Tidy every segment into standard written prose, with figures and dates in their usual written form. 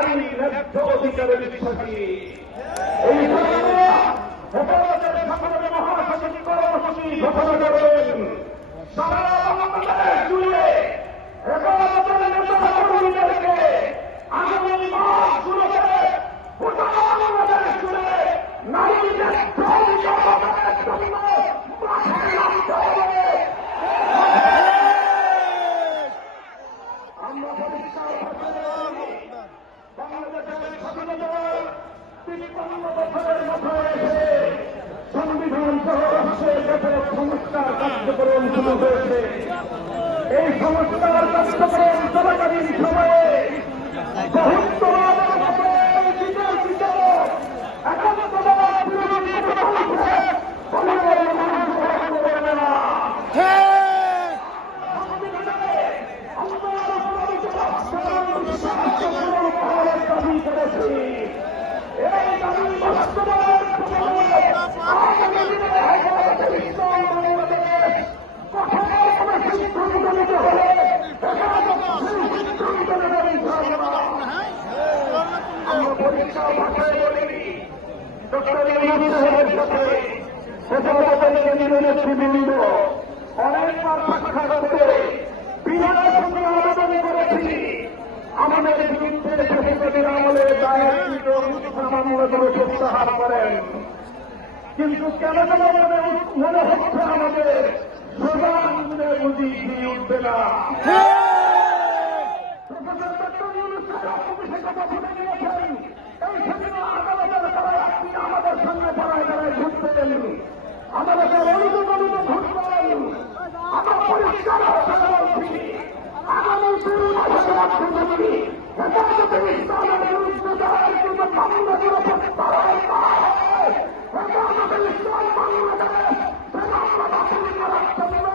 নারী ন্যায্য অধিকারের বিশ্বাসী। এই ঘটনা হেফাজতের সংগ্রামে মহাসচিব কর্মসূচি ঘোষণা করবেন। সারা বাংলাদেশ জুড়ে হেফাজতের নেতা কর্মীদেরকে আগামী মাসগুলোতে গোটা বাংলাদেশ জুড়ে নারী ন্যায্য অধিকারের জন্য মাঠে নামতে হবে। আমরা পরিষ্কার বাংলাদেশের স্বাধীনতার ৫৩ বছরের মাথায় এসে সংবিধান সহ রাষ্ট্রের ব্যাপক সংস্কার কার্যক্রম শুরু হয়েছে। এই সংস্কার কার্যক্রম চলাকালীন সময়ে বহুত্ববাদের মতো বিতর্কিত একাত্মবাদ বিরোধী দাবি করেছি। এই দাবি বাস্তবায়ন আগামী দিনে হেফাজতে ইসলাম বাংলাদেশ কঠোরভাবে সিদ্ধান্ত নিতে হলে সিদ্ধান্ত নেবেন ইনশাআল্লাহ। আমরা পরিষ্কার ভাষায় বলি, ডক্টর ইউনূস সাহেবের সাথে হেফাজতের কেন্দ্রীয় নেতৃবৃন্দ অনেকবার সাক্ষাৎ করতে বিনয়ের সঙ্গে আবেদন করেছি আমাদের বিরুদ্ধে ফেসিবাদের আমলে দায়েরকৃত মিথ্যা মামলাগুলো প্রত্যাহার করেন। কিন্তু কেন যেন মনে হচ্ছে আমাদের সোজা আঙুলে বুঝি ঘিরে উঠবে না। প্রফেসর ডক্টর ইউনূস সাহেব অফিসে কথা বলে গিয়েছেন, এই সেদিন আদালতের তারাই আপনি আমাদের সঙ্গে পাড়ায় দাঁড়ায় ঘুরতেন, আদালতের অনুমোদন ঘুরতেন। আমরা পরিষ্কার ভাষায় বলছি, আগামী ২ মাসের মধ্যে হেফাজতে ইসলামের বিরুদ্ধে দায়েরকৃত মামলাগুলো প্রত্যাহার করা হয়, হেফাজতে ইসলাম বাংলাদেশ সে মামলা বাতিল করার জন্য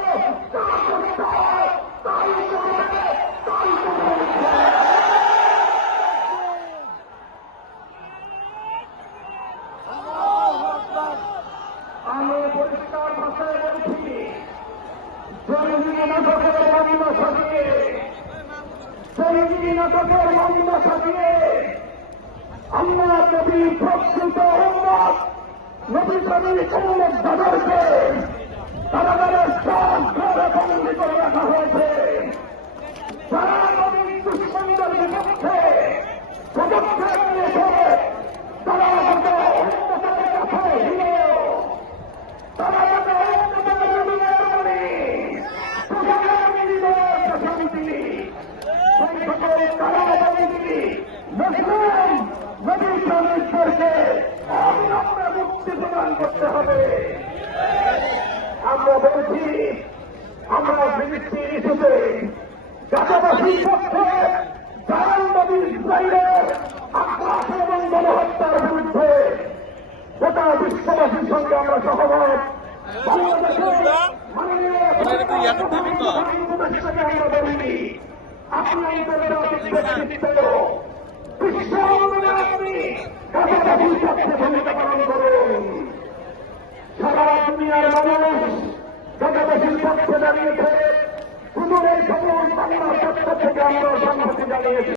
যা করতে হয় তাই করবে, তাই করবে। আমরা পরিষ্কার ভাষায় বলছি, জঙ্গি নাটকের মামলা সাজিয়ে আমরা নবীর প্রকৃত উম্মত, নবী কবির উম্মত যাদেরকে কারাগারের সব ঘরে বন্দী করে রাখা হয়েছে, যারা নবীর দুশ্মনদের বিপক্ষে পদক্ষেপ নিয়েছে, তারা হয়তো উম্মতের কাছে হিরো, তারা হয়তো উম্মতের নবীর বলি শান্তি। সেই সকল কারাবন্দী মুসলিম নবী প্রেমিকদেরকে অবিলম্বে মুক্তি প্রদান করতে হবে। আমরা বলছি, আমরা ফিলিস্তিন ইস্যুতে গাজাবাসীর পক্ষে জাহান্নামী ইসরায়েলের আক্রমণ এবং গণহত্যার বিরুদ্ধে গোটা বিশ্ববাসীর সঙ্গে আমরা সহমত। বাংলাদেশের মাননীয় আমরা বলিনি, আপনি আন্তর্জাতিক ব্যক্তিত্ব বিশ্ব আপনি